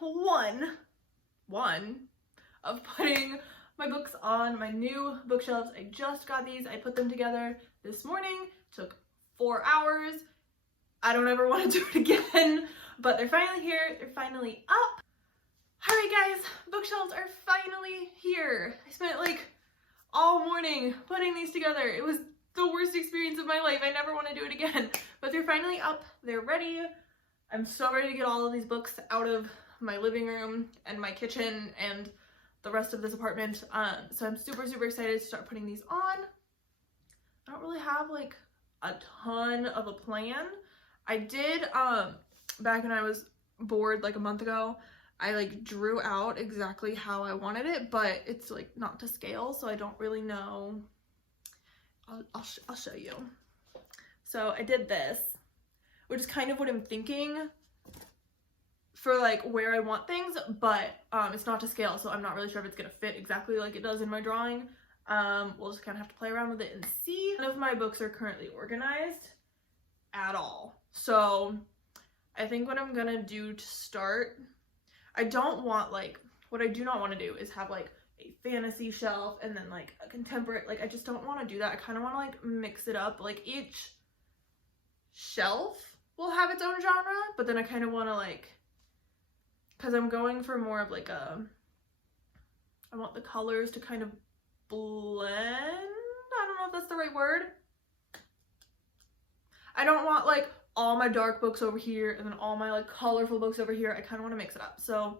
one of putting my books on my new bookshelves. I just got these. I put them together this morning. Took 4 hours. I don't ever want to do it again, but they're finally here. They're finally up. All right, guys, bookshelves are finally here. I spent like all morning putting these together. It was the worst experience of my life. I never want to do it again, but they're finally up. They're ready. I'm so ready to get all of these books out of my living room and my kitchen and the rest of this apartment. So I'm super excited to start putting these on. I don't really have like a ton of a plan. I did, back when I was bored like a month ago, I like drew out exactly how I wanted it, but it's like not to scale, so I don't really know. I'll show you. So I did this, which is kind of what I'm thinking for like where I want things, but it's not to scale, so I'm not really sure if it's gonna fit exactly like it does in my drawing. We'll just kind of have to play around with it and see. None of my books are currently organized at all, so I think what I'm gonna do to start, I don't want like, what I do not want to do is have like a fantasy shelf and then like a contemporary, like I just don't want to do that. I kind of want to like mix it up. Like each shelf will have its own genre, but then I kind of want to like, because I'm going for more of like a, I want the colors to kind of blend. I don't know if that's the right word. I don't want like all my dark books over here and then all my like colorful books over here. I kind of want to mix it up. So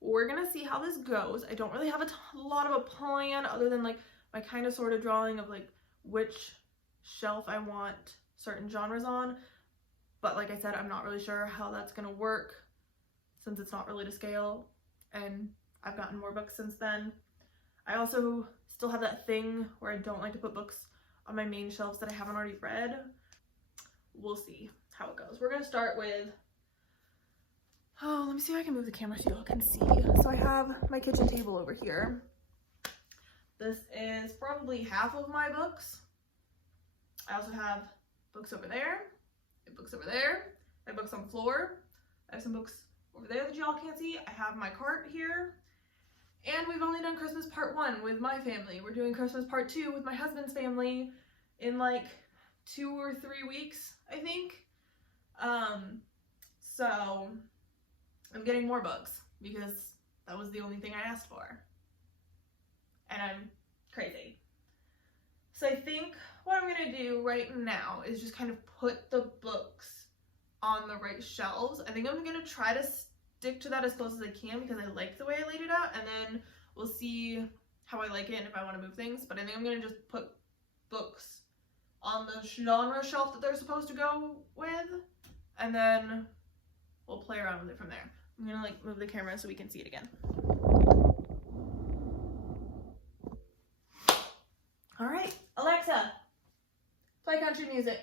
we're gonna see how this goes. I don't really have a lot of a plan other than like my kind of sort of drawing of like which shelf I want certain genres on. But like I said, I'm not really sure how that's gonna work since it's not really to scale and I've gotten more books since then. I also still have that thing where I don't like to put books on my main shelves that I haven't already read. We'll see how it goes. We're gonna start with, oh, let me see if I can move the camera so y'all can see. So I have my kitchen table over here. This is probably half of my books. I also have books over there, and books over there, I have books on the floor, I have some books over there that y'all can't see. I have my cart here, and we've only done Christmas part 1 with my family. We're doing Christmas part 2 with my husband's family in like 2 or 3 weeks, I think. So I'm getting more books because that was the only thing I asked for. And I'm crazy. So I think what I'm gonna do right now is just kind of put the books on the right shelves. I think I'm gonna try to stick to that as close as I can because I like the way I laid it out, and then we'll see how I like it and if I want to move things. But I think I'm gonna just put books on the genre shelf that they're supposed to go with, and then we'll play around with it from there. I'm gonna like move the camera so we can see it again. All right, Alexa, play country music.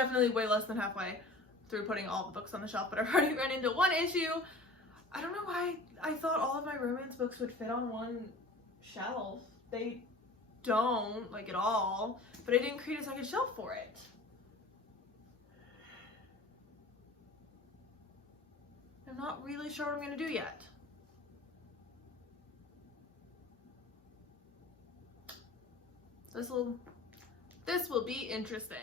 definitely way less than halfway through putting all the books on the shelf, but I've already run into one issue. I don't know why I thought all of my romance books would fit on one shelf. They don't, like, at all, but I didn't create a second shelf for it. I'm not really sure what I'm going to do yet. This will be interesting.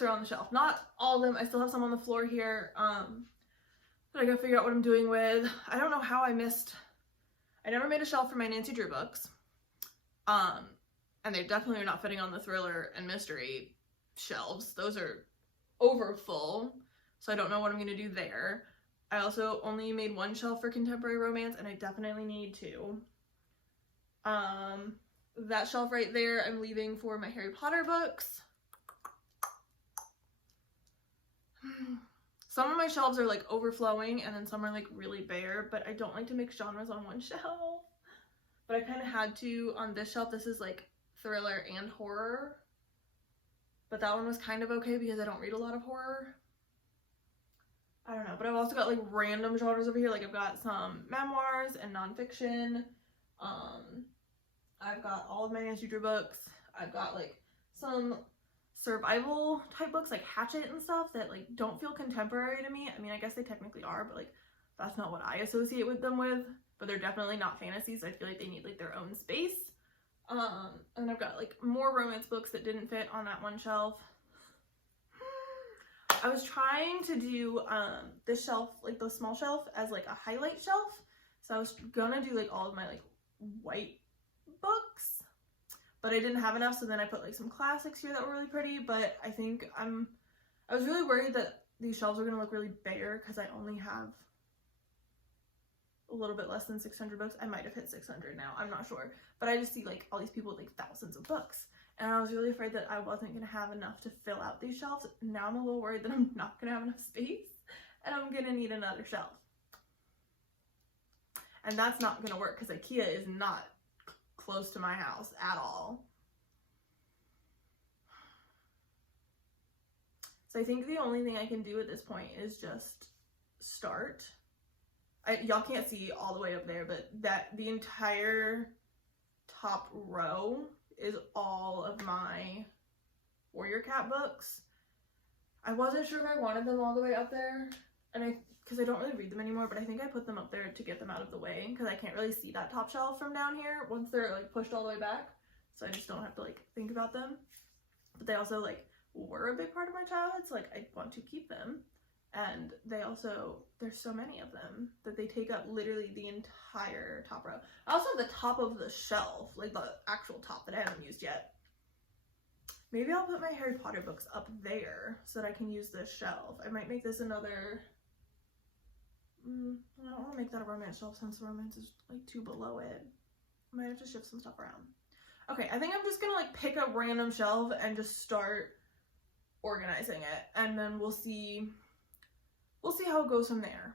Are on the shelf. Not all of them. I still have some on the floor here that I gotta figure out what I'm doing with. I don't know how I never made a shelf for my Nancy Drew books. And they definitely are not fitting on the thriller and mystery shelves. Those are over full, so I don't know what I'm gonna do there. I also only made one shelf for contemporary romance, and I definitely need to. That shelf right there I'm leaving for my Harry Potter books. Some of my shelves are like overflowing and then some are like really bare, but I don't like to mix genres on one shelf. But I kind of had to on this shelf. This is like thriller and horror, but that one was kind of okay because I don't read a lot of horror. I don't know, but I've also got like random genres over here. Like I've got some memoirs and nonfiction. I've got all of my Nancy Drew books. I've got like some survival type books like Hatchet and stuff that like don't feel contemporary to me. I mean, I guess they technically are, but like that's not what I associate with them with. But they're definitely not fantasy, so I feel like they need like their own space. And I've got like more romance books that didn't fit on that one shelf. I was trying to do this shelf, like the small shelf, as like a highlight shelf. So I was gonna do like all of my like white books, but I didn't have enough, so then I put like some classics here that were really pretty. But I think I was really worried that these shelves are gonna look really bare because I only have a little bit less than 600 books. I might have hit 600 now, I'm not sure, but I just see like all these people with like thousands of books, and I was really afraid that I wasn't gonna have enough to fill out these shelves. Now I'm a little worried that I'm not gonna have enough space and I'm gonna need another shelf, and that's not gonna work because IKEA is not close to my house at all. So I think the only thing I can do at this point is just start. Y'all can't see all the way up there, but the entire top row is all of my Warrior Cat books. I wasn't sure if I wanted them all the way up there, and because I don't really read them anymore, but I think I put them up there to get them out of the way because I can't really see that top shelf from down here once they're like pushed all the way back, so I just don't have to like think about them. But they also like were a big part of my childhood, so like I want to keep them. And they also, there's so many of them that they take up literally the entire top row. I also have the top of the shelf, like the actual top that I haven't used yet. Maybe I'll put my Harry Potter books up there so that I can use this shelf. I might make this another, I don't want to make that a romance shelf since romance is like 2 below it. I might have to shift some stuff around. Okay, I think I'm just gonna like pick a random shelf and just start organizing it, and then we'll see how it goes from there.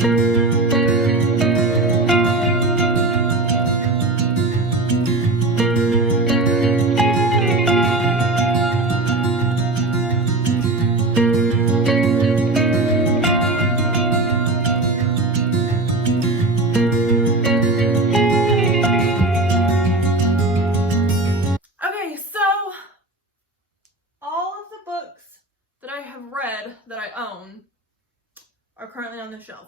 Okay, so all of the books that I have read that I own are currently on the shelf.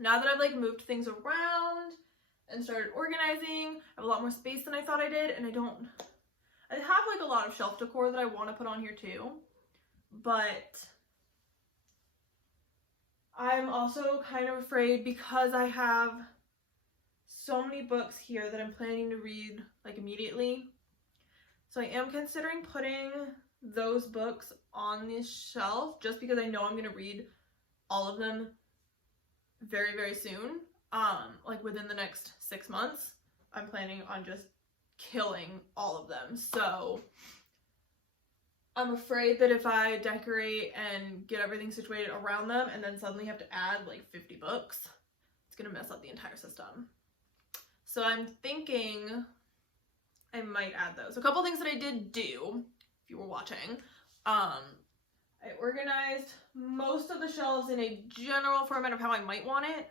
Now that I've like moved things around and started organizing, I have a lot more space than I thought I did, and I have like a lot of shelf decor that I want to put on here too, but I'm also kind of afraid because I have so many books here that I'm planning to read like immediately. So I am considering putting those books on this shelf just because I know I'm going to read all of them very, very soon. Like within the next 6 months, I'm planning on just killing all of them. So I'm afraid that if I decorate and get everything situated around them and then suddenly have to add like 50 books, it's going to mess up the entire system. So I'm thinking I might add those. A couple things that I did do, if you were watching, I organized most of the shelves in a general format of how I might want it.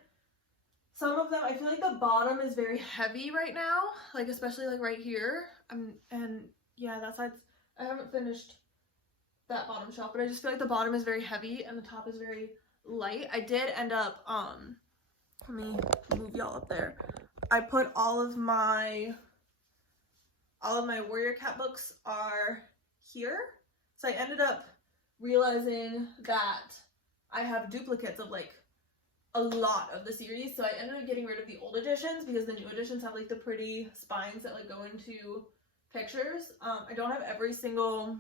Some of them, I feel like the bottom is very heavy right now, like especially like right here. And yeah, that side's, I haven't finished that bottom shelf, but I just feel like the bottom is very heavy and the top is very light. I did end up, let me move y'all up there. I put all of my Warrior Cat books are here. So I ended up realizing that I have duplicates of like a lot of the series, so I ended up getting rid of the old editions because the new editions have like the pretty spines that like go into pictures. I don't have every single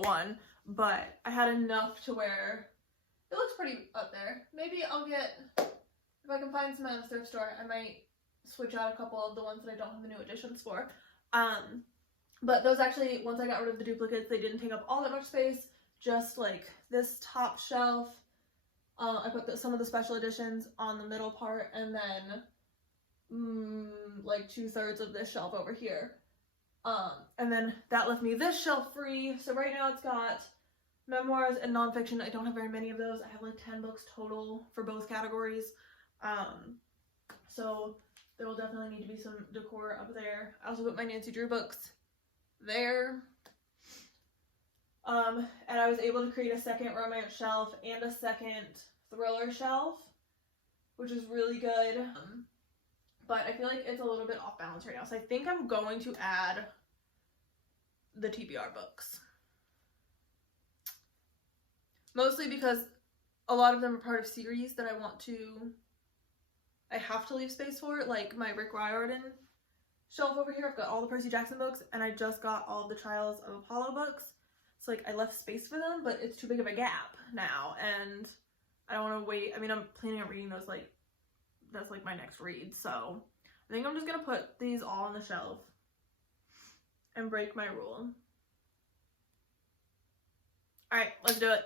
one, but I had enough to where it looks pretty up there. Maybe I'll get, if I can find some at a thrift store, I might switch out a couple of the ones that I don't have the new editions for. But those actually, once I got rid of the duplicates, they didn't take up all that much space. Just like this top shelf, I put some of the special editions on the middle part, and then like 2/3 of this shelf over here. And then that left me this shelf free. So right now it's got memoirs and nonfiction. I don't have very many of those. I have like 10 books total for both categories. So there will definitely need to be some decor up there. I also put my Nancy Drew books there. And I was able to create a second romance shelf and a second thriller shelf, which is really good. But I feel like it's a little bit off balance right now. So I think I'm going to add the TBR books. Mostly because a lot of them are part of series that I have to leave space for. Like my Rick Riordan shelf over here, I've got all the Percy Jackson books, and I just got all the Trials of Apollo books. So like I left space for them, but it's too big of a gap now, and I don't want to wait. I mean, I'm planning on reading those, like, that's like my next read. So I think I'm just gonna put these all on the shelf and break my rule. All right, let's do it.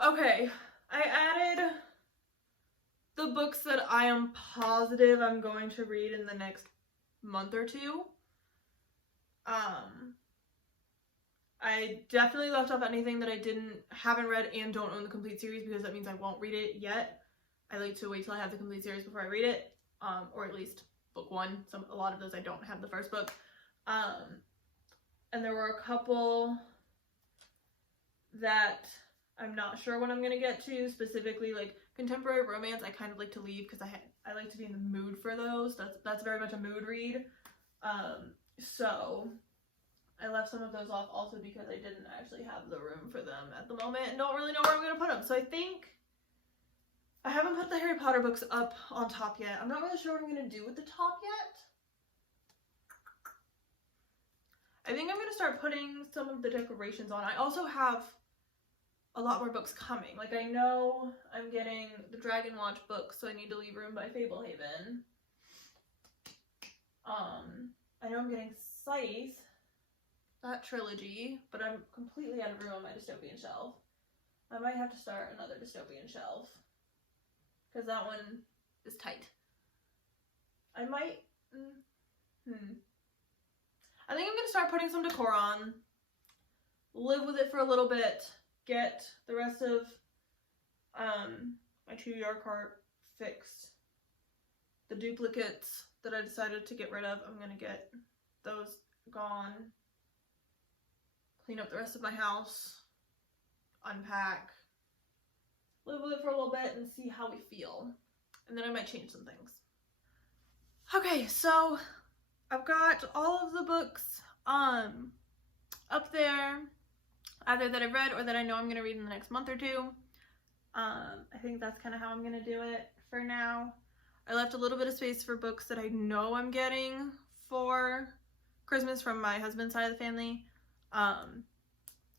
Okay, I added the books that I am positive I'm going to read in the next month or two. I definitely left off anything that I haven't read and don't own the complete series, because that means I won't read it yet. I like to wait till I have the complete series before I read it, or at least book one. A lot of those I don't have the first book. And there were a couple that I'm not sure when I'm gonna get to, specifically like contemporary romance. I kind of like to leave because I like to be in the mood for those. That's very much a mood read. So I left some of those off also because I didn't actually have the room for them at the moment and don't really know where I'm gonna put them. So I think I haven't put the Harry Potter books up on top yet. I'm not really sure what I'm gonna do with the top yet. I think I'm gonna start putting some of the decorations on. I also have a lot more books coming. Like, I know I'm getting the Dragon Watch book, so I need to leave room by Fablehaven. I know I'm getting Scythe, that trilogy, but I'm completely out of room on my dystopian shelf. I might have to start another dystopian shelf, because that one is tight. I might, I think I'm going to start putting some decor on, live with it for a little bit, get the rest of my 2-yard cart fixed. The duplicates that I decided to get rid of, I'm going to get those gone. Clean up the rest of my house, unpack, live with it for a little bit and see how we feel. And then I might change some things. Okay, so I've got all of the books up there, either that I've read or that I know I'm going to read in the next month or two. I think that's kind of how I'm going to do it for now. I left a little bit of space for books that I know I'm getting for Christmas from my husband's side of the family,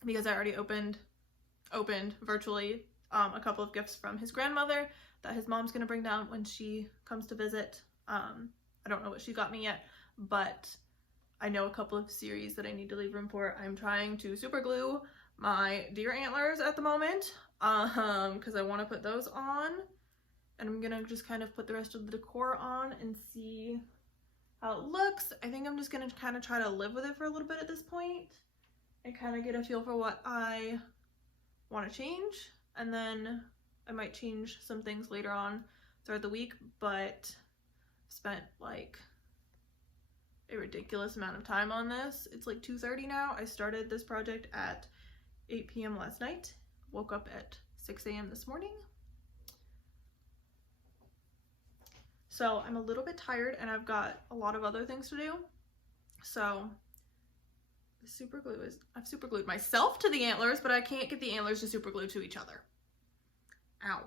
because I already opened virtually a couple of gifts from his grandmother that his mom's going to bring down when she comes to visit. I don't know what she got me yet, but I know a couple of series that I need to leave room for. I'm trying to super glue my deer antlers at the moment, because I want to put those on, and I'm gonna just kind of put the rest of the decor on and see how it looks. I think I'm just gonna kind of try to live with it for a little bit at this point and kind of get a feel for what I want to change, and then I might change some things later on throughout the week. But I've spent like a ridiculous amount of time on this. It's like 2:30 now. I started this project at 8 p.m. last night, woke up at 6 a.m. this morning. So I'm a little bit tired and I've got a lot of other things to do. So the super glue is, I've super glued myself to the antlers, but I can't get the antlers to super glue to each other. Ow.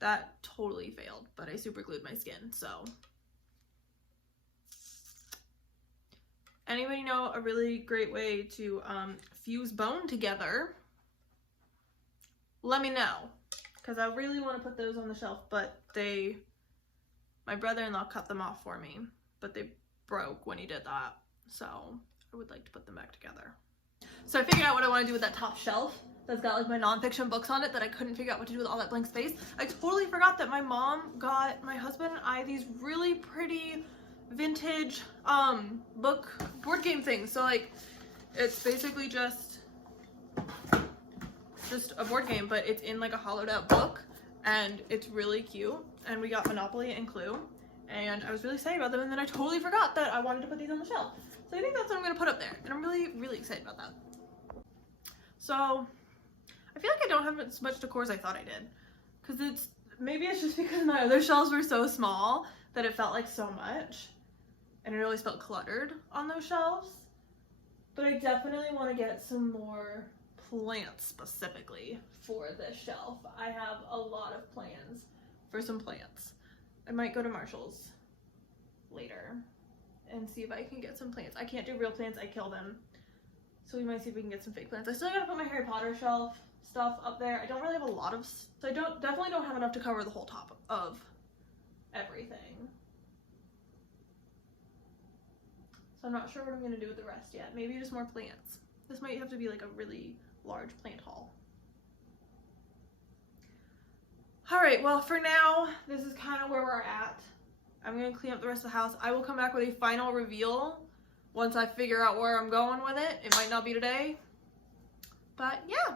That totally failed, but I super glued my skin, so. Anybody know a really great way to fuse bone together? Let me know, because I really want to put those on the shelf, but my brother-in-law cut them off for me, but they broke when he did that, so I would like to put them back together. So I figured out what I want to do with that top shelf that's got like my nonfiction books on it that I couldn't figure out what to do with all that blank space. I totally forgot that my mom got my husband and I these really pretty vintage board game things. So like it's basically just a board game, but it's in like a hollowed out book and it's really cute. And we got Monopoly and Clue, and I was really excited about them, and then I totally forgot that I wanted to put these on the shelf. So I think that's what I'm gonna put up there, and I'm really, really excited about that. So I feel like I don't have as much decor as I thought I did, because maybe it's just because my other shelves were so small that it felt like so much, and it always felt cluttered on those shelves. But I definitely want to get some more plants specifically for this shelf. I have a lot of plans for some plants. I might go to Marshall's later and see if I can get some plants. I can't do real plants, I kill them. So we might see if we can get some fake plants. I still gotta put my Harry Potter shelf stuff up there. I don't really have a lot of, so I definitely don't have enough to cover the whole top of everything. So I'm not sure what I'm gonna do with the rest yet. Maybe just more plants. This might have to be like a really large plant haul. All right, well for now, this is kind of where we're at. I'm gonna clean up the rest of the house. I will come back with a final reveal once I figure out where I'm going with it. It might not be today, but yeah.